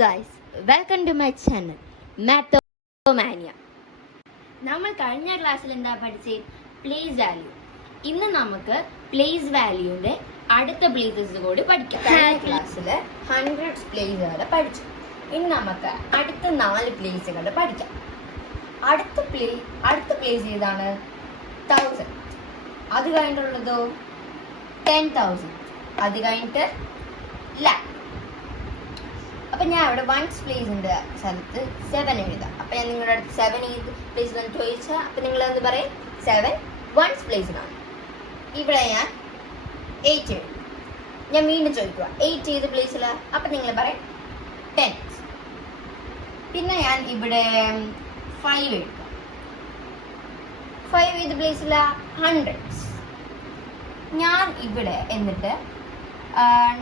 Guys, welcome to my channel Mathmania. നമ്മൾ കഴിഞ്ഞ ക്ലാസ്സിൽ എന്താ പഠിച്ചത്? Place value. ഇന്ന് നമുക്ക് പ്ലേസ് വാല്യൂന്റെ അടുത്ത പ്ലേസസ് കൂടി പഠിക്കാം. കഴിഞ്ഞ ക്ലാസ്സിൽ 100 പ്ലേസുകൾ പഠിച്ചു. ഇനി നമുക്ക് അടുത്ത 4 പ്ലേസുകൾ പഠിക്കാം. അടുത്ത പ്ലേസ് ഏതാണ്? 1000. അത് കഴിഞ്ഞിട്ടുള്ളതോ 10,000. അത് കഴിഞ്ഞിട്ട് ലാക്ക്. അപ്പൊ ഞാൻ ഇവിടെ വൺസ് പ്ലേസിന്റെ സ്ഥലത്ത് 7 എഴുതാം. അപ്പൊ ഞാൻ നിങ്ങളുടെ അടുത്ത് 7 ഏത് പ്ലേസിലാണ് ചോദിച്ചാൽ അപ്പൊ നിങ്ങൾ എന്ത് പറയും? 7 വൺസ് പ്ലേസിലാണ്. ഇവിടെ ഞാൻ 8 എഴുതും. ഞാൻ വീണ്ടും ചോദിക്കുക 8 ഏത് പ്ലേസിലാ? അപ്പൊ നിങ്ങൾ പറയും 10. പിന്നെ ഞാൻ ഇവിടെ 5 എഴുതാം. 5 ഏത് പ്ലേസിലാ? 100s. ഞാൻ ഇവിടെ എന്നിട്ട്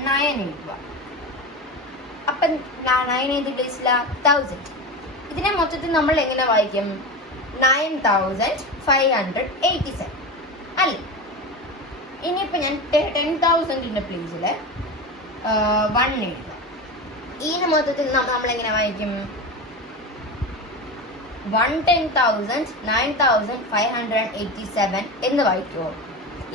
9 എഴുതുക. അപ്പം 9 ഏത് പ്ലേസിലാ? 1000. ഇതിനെ മൊത്തത്തിൽ നമ്മൾ എങ്ങനെ വായിക്കും? 9587 അല്ലേ? ഇനിയിപ്പോൾ ഞാൻ 10,000ന്റെ പ്ലേസിൽ 1 എഴുതാം. ഇതിനെ മൊത്തത്തിൽ നമ്മൾ എങ്ങനെ വായിക്കും? 110,000 9587 എന്ന് വായിക്കുമോ?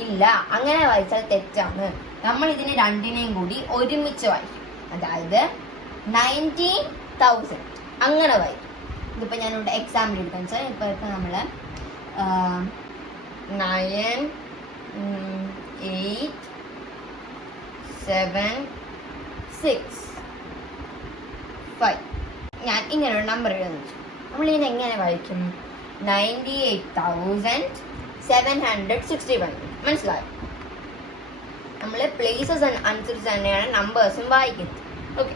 ഇല്ല, അങ്ങനെ വായിച്ചാൽ തെറ്റാണ്. നമ്മൾ ഇതിനെ രണ്ടിനെയും കൂടി ഒരുമിച്ച് വായിക്കും. അതായത് 19,000 അങ്ങനെ വായിക്കും. ഇതിപ്പോൾ ഞാനിവിടെ എക്സാമ്പിൾ എടുക്കാൻ വെച്ചാൽ ഇപ്പോൾ നമ്മൾ 9 8 7 6 5 ഞാൻ ഇങ്ങനെയുള്ള നമ്പർ എഴുതുന്നു വെച്ചു. നമ്മളിതിനെ എങ്ങനെ വായിക്കും? 98,761. മനസ്സിലായോ? നമ്മൾ പ്ലേസസ് അനുസരിച്ച് തന്നെയാണ് നമ്പേഴ്സും വായിക്കുന്നത്. ഓക്കെ,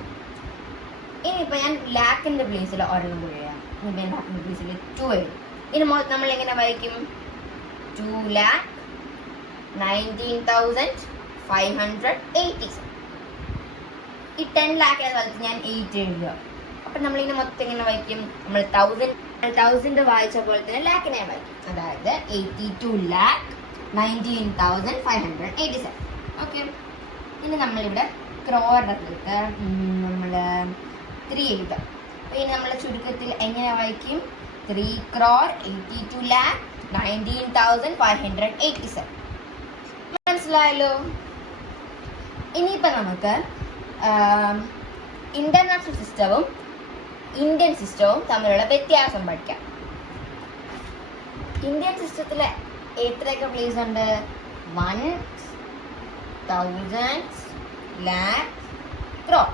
ഇനിയിപ്പോൾ ഞാൻ ലാക്കിൻ്റെ പ്ലേസിൽ ഒരെണ്ണം കൂടി എഴുതാം. ലാക്കിൻ്റെ പ്ലേസിൽ 2 എഴുതും. ഇനി നമ്മൾ എങ്ങനെ വായിക്കും? 2,19,587. ഈ 10 lakh എന്ന സ്ഥലത്ത് ഞാൻ 8 എഴുതുക. അപ്പം നമ്മളിങ്ങനെ മൊത്തം എങ്ങനെ വായിക്കും? നമ്മൾ 1000 വായിച്ച പോലെ തന്നെ ലാക്കിനെ വായിക്കും. അതായത് 82,19,587. ഓക്കെ, ഇനി നമ്മളിവിടെ ക്രോറിൻ്റെ സ്ഥലത്ത് നമ്മൾ 3 എഴുതാം. അപ്പോൾ ഇനി നമ്മൾ ചുരുക്കത്തിൽ എങ്ങനെ വായിക്കും? 3,19,587. മനസ്സിലായല്ലോ? ഇനിയിപ്പോൾ നമുക്ക് ഇന്റർനാഷണൽ സിസ്റ്റവും ഇന്ത്യൻ സിസ്റ്റവും തമ്മിലുള്ള വ്യത്യാസം പഠിക്കാം. ഇന്ത്യൻ സിസ്റ്റത്തിൽ എത്രയൊക്കെ പ്ലേസ് ഉണ്ട്? 1s, 1000s, lakhs, crore.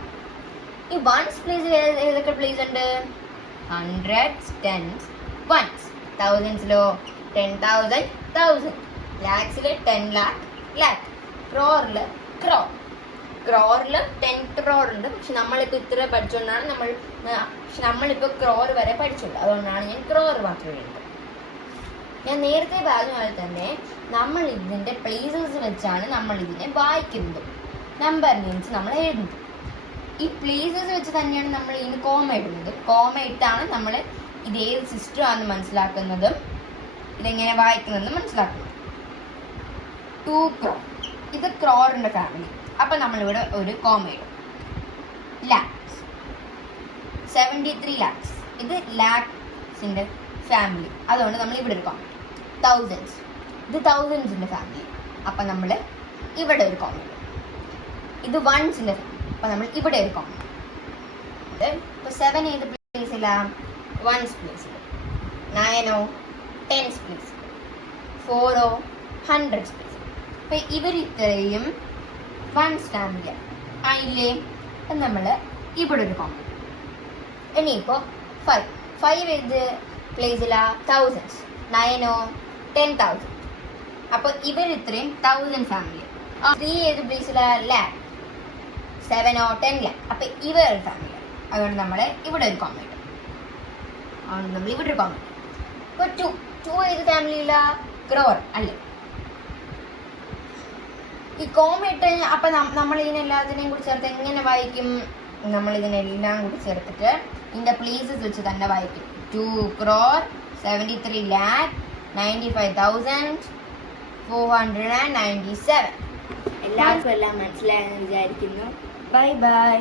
ഈ വൺസ് പ്ലേസിൽ ഏതൊക്കെ പ്ലേസ് ഉണ്ട്? 100s, 10s, 1s. 1000സിലോ 10,000, 1000. ലാക്സിൽ 10 lakh, lakh. ക്രോറിൽ 10 crore ഉണ്ട്. പക്ഷെ നമ്മളിപ്പോൾ ഇത്ര പഠിച്ചുകൊണ്ടാണ് നമ്മളിപ്പോൾ ക്രോർ വരെ പഠിച്ചുള്ളൂ. അതുകൊണ്ടാണ് ഞാൻ ക്രോർ മാത്രം എഴുതുന്നത്. ഞാൻ നേരത്തെ പറഞ്ഞ പോലെ തന്നെ നമ്മൾ ഇതിൻ്റെ പ്ലേസസ് വെച്ചാണ് നമ്മൾ ഇതിനെ വായിക്കുന്നത്. നമ്പർ നെയിംസ് നമ്മൾ എഴുതുന്നത്. ഈ പ്ലേസസ് വെച്ച് തന്നെയാണ് നമ്മൾ ഇതിന് കോമ ഇടുന്നത്. കോമ ഇട്ടാണ് നമ്മൾ ഇതേത് സിസ്റ്റം ആണെന്ന് മനസ്സിലാക്കുന്നതും ഇതെങ്ങനെ വായിക്കുന്നതെന്ന് മനസ്സിലാക്കുന്നത്. 2 crore, ഇത് ക്രോറിൻ്റെ ഫാമിലി. അപ്പം നമ്മളിവിടെ ഒരു കോമ ഇടും. ലാക്സ്, 73 lakhs, ഇത് ലാക്സിൻ്റെ ഫാമിലി. അതുകൊണ്ട് നമ്മൾ ഇവിടെ ഒരു കോമ. 1000s, ഇത് 1000സിൻ്റെ ഫാമിലി. അപ്പം നമ്മൾ ഇവിടെ ഒരു കോമ ഇടും. ഇത് 1സിൻ്റെ ഫാമിലി. അപ്പം നമ്മൾ ഇവിടെ ഒരു കോമ. ഇപ്പോൾ 7 ഏത് പ്ലേസിലാണ്? 1s പ്ലേസിൽ. 9 10s പ്ലേസിൽ. 4 100s പ്ലേസിൽ. അപ്പോൾ ഇവർ ഇത്രയും 1s ഫാമിലി ആയില്ലേ? അപ്പം നമ്മൾ ഇവിടെ ഒരു കോമ. ഇനിയിപ്പോൾ 5 ഏത് പ്ലേസിലാണ്? 1000s. 9 10,000. അപ്പോൾ ഇവർ ഇത്രയും 1000 ഫാമിലി. 3 ഏത് പ്ലേസിലാണ്? ലാക്ക്. 7 10 lakh. അപ്പം ഇവർ ഫാമിലി. അതുകൊണ്ട് നമ്മൾ ഇവിടെ ഒരു കോമ ഇടും. അതുകൊണ്ട് നമ്മൾ ഇവിടെ ഒരു കോമ ഇടും. ഇപ്പോൾ 2 ഏത് ഫാമിലിയിലാണ്? ക്രോർ അല്ലേ? ഈ കോമ ഇട്ട് കഴിഞ്ഞാൽ അപ്പം നമ്മൾ ഇതിനെല്ലാത്തിനെയും കൂടി ചേർത്ത് എങ്ങനെ വായിക്കും? നമ്മൾ ഇതിനെല്ലാം കൂടി ചേർത്തിട്ട് ഇതിൻ്റെ പ്ലേസസ് വെച്ച് തന്നെ വായിക്കും. 2 crore 73 lakh 95,497. എല്ലാവർക്കും എല്ലാം മനസ്സിലായെന്ന് വിചാരിക്കുന്നു. Bye bye.